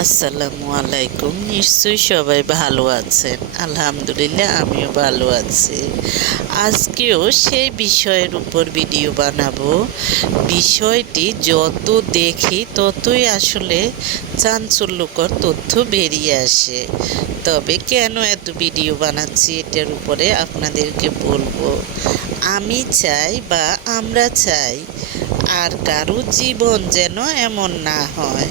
আসসালামু আলাইকুম। নিশ্চয়ই সবাই ভালো আছেন। আলহামদুলিল্লাহ, আমিও ভালো আছি। আজকেও সেই বিষয়ের উপর ভিডিও বানাবো। বিষয়টি যত দেখি ততই আসলে চাঞ্চল্যকর তথ্য বেরিয়ে আসে। তবে কেন এত ভিডিও বানাচ্ছি এটার উপরে আপনাদেরকে বলব। আমি চাই বা আমরা চাই আর কারও জীবন যেন এমন না হয়।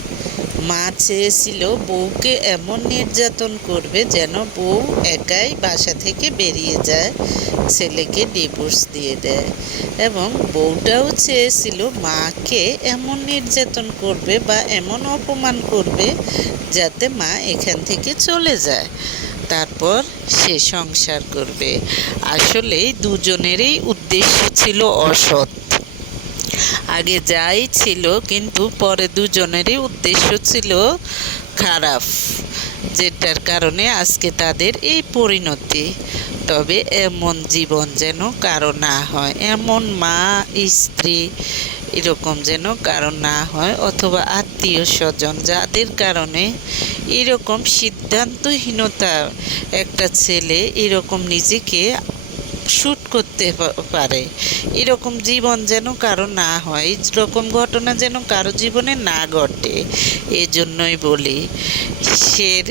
মা চেয়েছিল বউকে এমন নির্যাতন করবে যেন বউ একাই বাসা থেকে বেরিয়ে যায়, ছেলেকে ডিভোর্স দিয়ে দেয়। এবং বউটাও চেয়েছিল মাকে এমন নির্যাতন করবে বা এমন অপমান করবে যাতে মা এখান থেকে চলে যায়। তারপর সে সংসার করবে। আসলে দুজনেরই উদ্দেশ্য ছিল অসৎ। আগে যাই ছিল, কিন্তু পরে দুজনেরই উদ্দেশ্য ছিল খারাপ, যেটার কারণে আজকে তাদের এই পরিণতি। তবে এমন জীবন যেন কারও না হয়, এমন মা, স্ত্রী এরকম যেন কারও না হয়, অথবা আত্মীয় স্বজন যাদের কারণে এরকম সিদ্ধান্তহীনতা, একটা ছেলে এরকম নিজেকে শ্যুট করতে পারে। এরকম জীবন যেন কারও না হয়, এরকম ঘটনা যেন কারও জীবনে না ঘটে, এজন্যই বলি। সে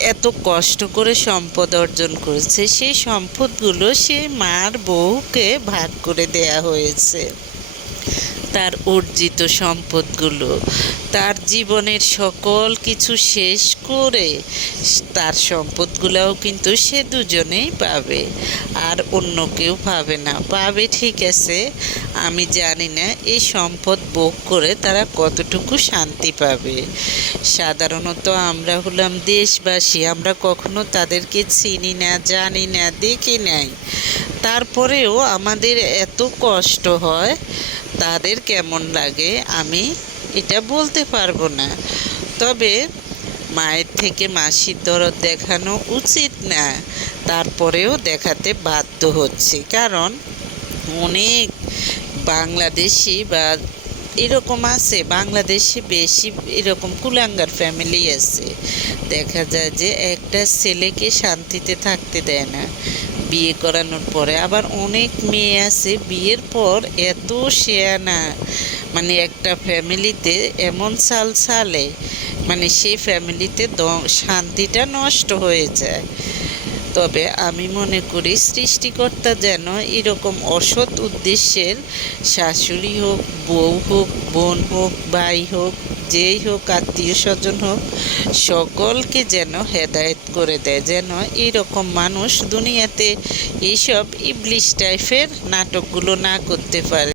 এত কষ্ট করে সম্পদ অর্জন করেছে, সেই সম্পদগুলো সে মার বউকে ভাগ করে দেয়া হয়েছে। তার অর্জিত সম্পদগুলো। তার জীবনের সকল কিছু শেষ করে তার সম্পদগুলোও কিন্তু সে দুজনেই পাবে। আর অন্য কেউ পাবে না। পাবে ঠিক আছে। আমি জানি না এই সম্পদ ভোগ করে তারা কতটুকু শান্তি পাবে। সাধারণত আমরা হলাম দেশবাসী। আমরা কখনো তাদেরকে চিনি না, জানি না, দেখি নাই। তারপরেও আমাদের এত কষ্ট হয়। তাদের কেমন লাগে, আমি এটা বলতে পারব না। তবে মায়ের থেকে মাসির দরদ দেখানো উচিত না, তারপরেও দেখাতে বাধ্য হচ্ছে। কারণ অনেক বাংলাদেশি বা এরকম আছে, বাংলাদেশে বেশি এরকম কুলাঙ্গার ফ্যামিলি আছে। দেখা যায় যে একটা ছেলেকে শান্তিতে থাকতে দেয় না। বিয়ে করানোর পরে আবার অনেক মেয়ে আছে, বিয়ের পর এত শেয়ানা। মানে একটা ফ্যামিলিতে এমন সাল সালে মানে সেই ফ্যামিলিতে শান্তিটা নষ্ট হয়ে যায়। তবে আমি মনে করি সৃষ্টিকর্তা যেন এরকম অসৎ উদ্দেশ্যের শাশুড়ি হোক, বউ হোক, বোন হোক, ভাই হোক, যেই হোক, আত্মীয় স্বজন হোক, সকলকে যেন হেদায়েত করে দেয়, যেন এইরকম মানুষ দুনিয়াতে এইসব ইবলিশ টাইপের নাটকগুলো না করতে পারে।